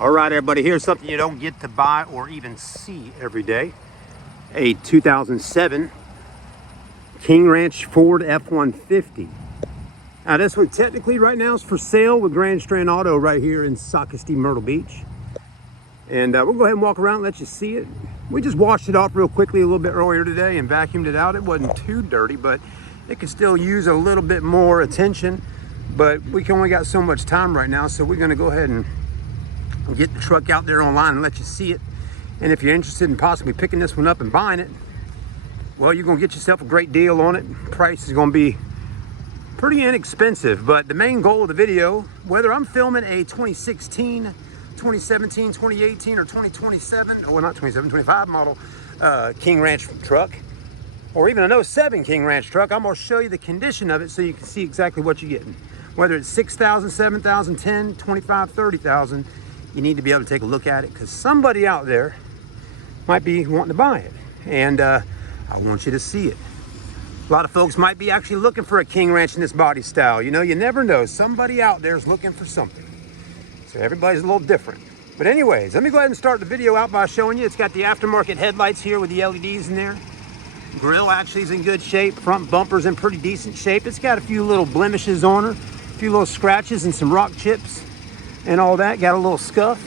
All right, everybody, here's something you don't get to buy or even see every day. A 2007 King Ranch Ford F-150. Now, this one technically right now is for sale with Grand Strand Auto right here in Socastee, Myrtle Beach. And we'll go ahead and walk around and let you see it. We just washed it off real quickly a little bit earlier today and vacuumed it out. It wasn't too dirty, but it could still use a little bit more attention. But we only got so much time right now, so we're going to go ahead and get the truck out there online and let you see it. And if you're interested in possibly picking this one up and buying it, well, you're going to get yourself a great deal on it. Price is going to be pretty inexpensive. But the main goal of the video, whether I'm filming a 2016, 2017, 2018, or 2027, well, not 27, 25 model King Ranch truck, or even an 07 King Ranch truck, I'm going to show you the condition of it so you can see exactly what you're getting. Whether it's 6,000, 7,000, 10, 25, 30,000, you need to be able to take a look at it because somebody out there might be wanting to buy it. And I want you to see it. A lot of folks might be actually looking for a King Ranch in this body style. You know, you never know. Somebody out there is looking for something. So everybody's a little different. But anyways, let me go ahead and start the video out by showing you. It's got the aftermarket headlights here with the LEDs in there. Grill actually is in good shape. Front bumper's in pretty decent shape. It's got a few little blemishes on her, a few little scratches and some rock chips and all that. Got a little scuff.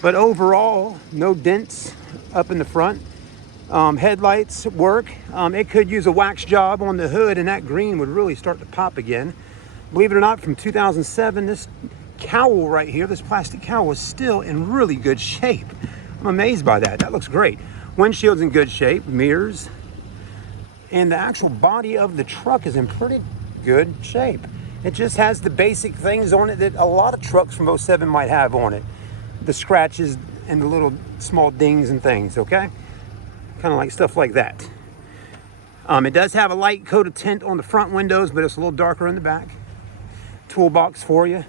But overall, no dents up in the front. Headlights work. It could use a wax job on the hood and that green would really start to pop again. Believe it or not, from 2007, this cowl right here, this plastic cowl, is still in really good shape. I'm amazed by that. That looks great. Windshield's in good shape, mirrors, and the actual body of the truck is in pretty good shape. It just has the basic things on it that a lot of trucks from 07 might have on it. The scratches and the little small dings and things, okay? Kind of like stuff like that. It does have a light coat of tint on the front windows, but it's a little darker in the back. Toolbox for you.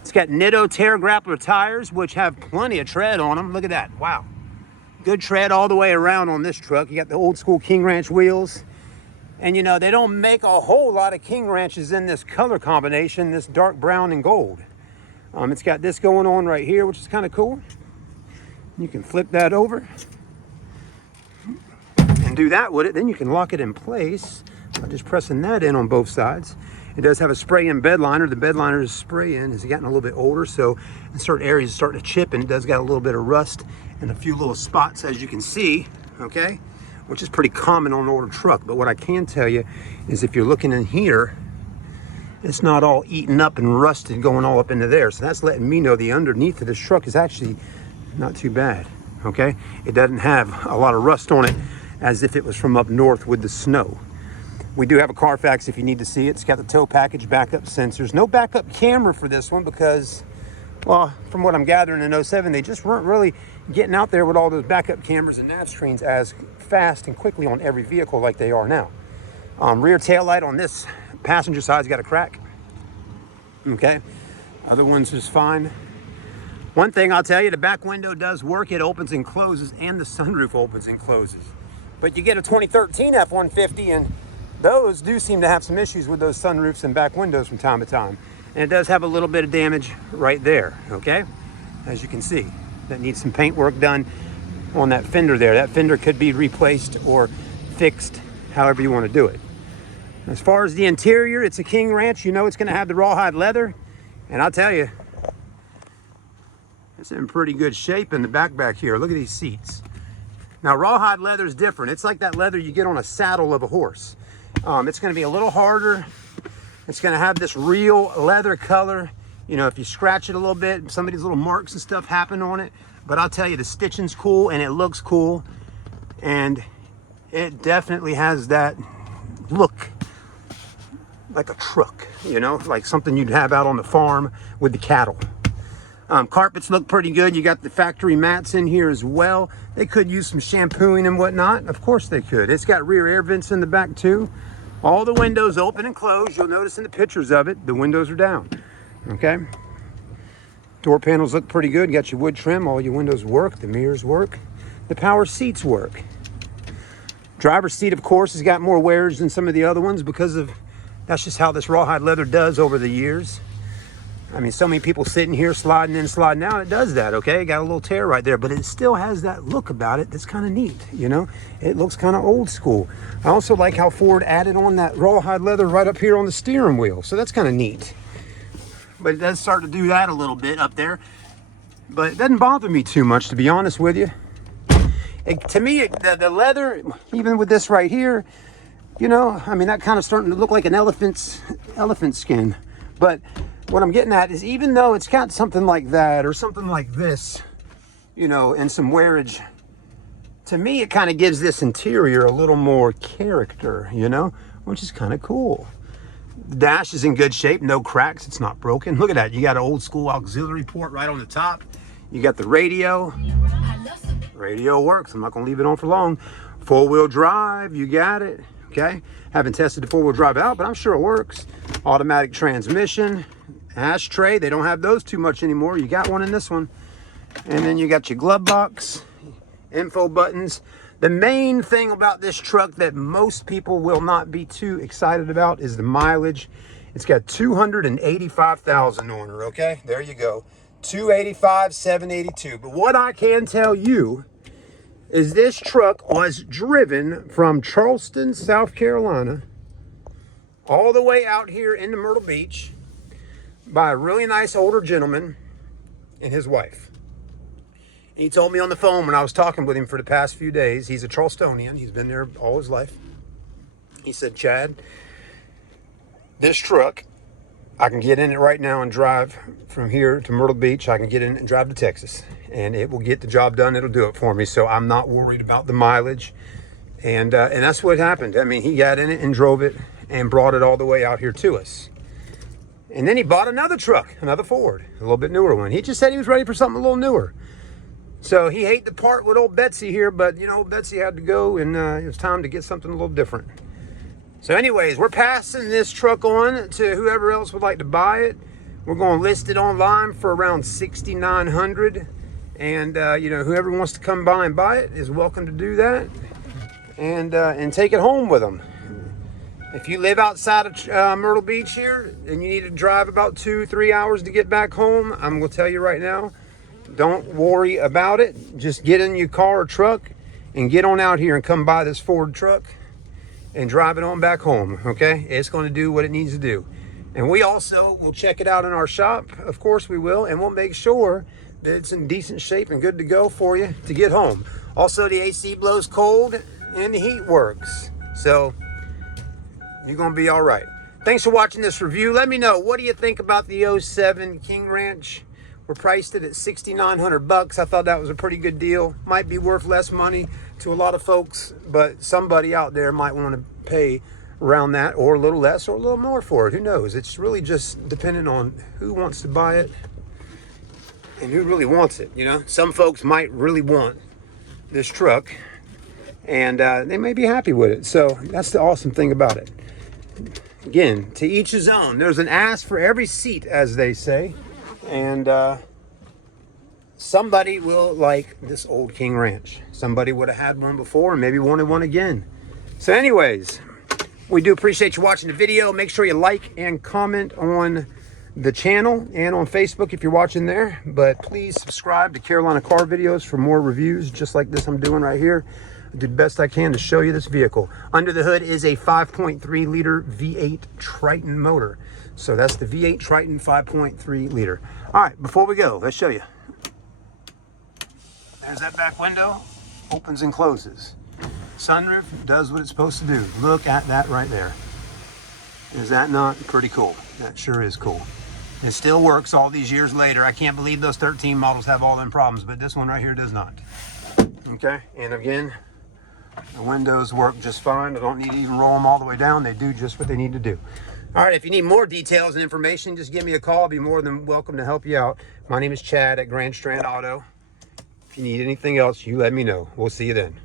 It's got Nitto Tear Grappler tires, which have plenty of tread on them. Look at that, wow. Good tread all the way around on this truck. You got the old school King Ranch wheels. And you know, they don't make a whole lot of King Ranches in this color combination, this dark brown and gold. It's got this going on right here, which is kind of cool. You can flip that over and do that with it. Then you can lock it in place by just pressing that in on both sides. It does have a spray-in bed liner. The bed liner's spray-in has gotten a little bit older, so in certain areas it's starting to chip, and it does got a little bit of rust and a few little spots, as you can see, okay? Which is pretty common on an older truck. But what I can tell you is if you're looking in here, it's not all eaten up and rusted going all up into there. So that's letting me know the underneath of this truck is actually not too bad, okay? It doesn't have a lot of rust on it as if it was from up north with the snow. We do have a Carfax if you need to see it. It's got the tow package, backup sensors. No backup camera for this one because, well, from what I'm gathering in 07, they just weren't really getting out there with all those backup cameras and nav screens as fast and quickly on every vehicle like they are now. Rear tail light on this passenger side's got a crack. Okay, other ones is fine. One thing I'll tell you, the back window does work. It opens and closes, and the sunroof opens and closes. But you get a 2013 F-150, and those do seem to have some issues with those sunroofs and back windows from time to time. And it does have a little bit of damage right there, okay? As you can see, that needs some paint work done on that fender there. That fender could be replaced or fixed, however you want to do it. As far as the interior, it's a King Ranch. You know it's going to have the rawhide leather. And I'll tell you, it's in pretty good shape in the back here. Look at these seats. Now, rawhide leather is different. It's like that leather you get on a saddle of a horse. It's going to be a little harder. It's going to have this real leather color. You know, if you scratch it a little bit, some of these little marks and stuff happen on it. But I'll tell you, the stitching's cool and it looks cool. And it definitely has that look like a truck, you know, like something you'd have out on the farm with the cattle. Carpets look pretty good. You got the factory mats in here as well. They could use some shampooing and whatnot. Of course they could. It's got rear air vents in the back too. All the windows open and closed. You'll notice in the pictures of it, the windows are down. Okay. Door panels look pretty good. You got your wood trim. All your windows work. The mirrors work. The power seats work. Driver's seat, of course, has got more wears than some of the other ones because of that's just how this rawhide leather does over the years. I mean, so many people sitting here sliding in, sliding out. It does that, okay? Got a little tear right there, but it still has that look about it that's kind of neat, you know? It looks kind of old school. I also like how Ford added on that rawhide leather right up here on the steering wheel, so that's kind of neat. But it does start to do that a little bit up there. But it doesn't bother me too much, to be honest with you. To me, the leather, even with this right here, you know, I mean, that kind of starting to look like an elephant skin. But what I'm getting at is, even though it's got something like that or something like this, you know, and some wearage, to me, it kind of gives this interior a little more character, you know, which is kind of cool. The dash is in good shape, no cracks, it's not broken. Look at that, you got an old school auxiliary port right on the top. You got the radio. Radio works, I'm not gonna leave it on for long. 4-wheel drive, you got it, okay? Haven't tested the 4-wheel drive out, but I'm sure it works. Automatic transmission, ashtray, they don't have those too much anymore. You got one in this one. And then you got your glove box, info buttons. The main thing about this truck that most people will not be too excited about is the mileage. It's got 285,000 on her, okay? There you go. 285, 782. But what I can tell you is this truck was driven from Charleston, South Carolina, all the way out here into Myrtle Beach by a really nice older gentleman and his wife. He told me on the phone when I was talking with him for the past few days, he's a Charlestonian, he's been there all his life. He said, Chad, this truck, I can get in it right now and drive from here to Myrtle Beach. I can get in and drive to Texas, and it will get the job done. It'll do it for me. So I'm not worried about the mileage. And that's what happened. I mean, he got in it and drove it and brought it all the way out here to us. And then he bought another truck, another Ford, a little bit newer one. He just said he was ready for something a little newer. So he hate to part with old Betsy here, but you know, Betsy had to go, and it was time to get something a little different. So anyways, we're passing this truck on to whoever else would like to buy it. We're going to list it online for around $6,900. And, you know, whoever wants to come by and buy it is welcome to do that. And take it home with them. If you live outside of Myrtle Beach here and you need to drive about 2-3 hours to get back home, I'm going to tell you right now, don't worry about it. Just get in your car or truck and get on out here and come buy this Ford truck and drive it on back home, okay? It's going to do what it needs to do. And we also will check it out in our shop. Of course we will, and we'll make sure that it's in decent shape and good to go for you to get home. Also, the AC blows cold and the heat works. So you're going to be all right. Thanks for watching this review. Let me know, what do you think about the 07 King Ranch? We're priced it at $6,900. I thought that was a pretty good deal. Might be worth less money to a lot of folks, but somebody out there might want to pay around that, or a little less or a little more for it. Who knows? It's really just depending on who wants to buy it and who really wants it. You know, some folks might really want this truck, and they may be happy with it. So that's the awesome thing about it. Again, to each his own. There's an ass for every seat, as they say. And somebody will like this old King Ranch. Somebody would have had one before and maybe wanted one again. So anyways, we do appreciate you watching the video. Make sure you like and comment on the channel and on Facebook if you're watching there. But please subscribe to Carolina Car Videos for more reviews just like this I'm doing right here. I do the best I can to show you this vehicle. Under the hood is a 5.3 liter V8 Triton motor. So that's the V8 Triton 5.3 liter. All right, before we go, let's show you. There's that back window, opens and closes. Sunroof does what it's supposed to do. Look at that right there. Is that not pretty cool? That sure is cool. It still works all these years later. I can't believe those 13 models have all them problems, but this one right here does not. Okay, and again, the windows work just fine. I don't need to even roll them all the way down. They do just what they need to do. All right, if you need more details and information, just give me a call. I'll be more than welcome to help you out. My name is Chad at Grand Strand Auto. If you need anything else, you let me know. We'll see you then.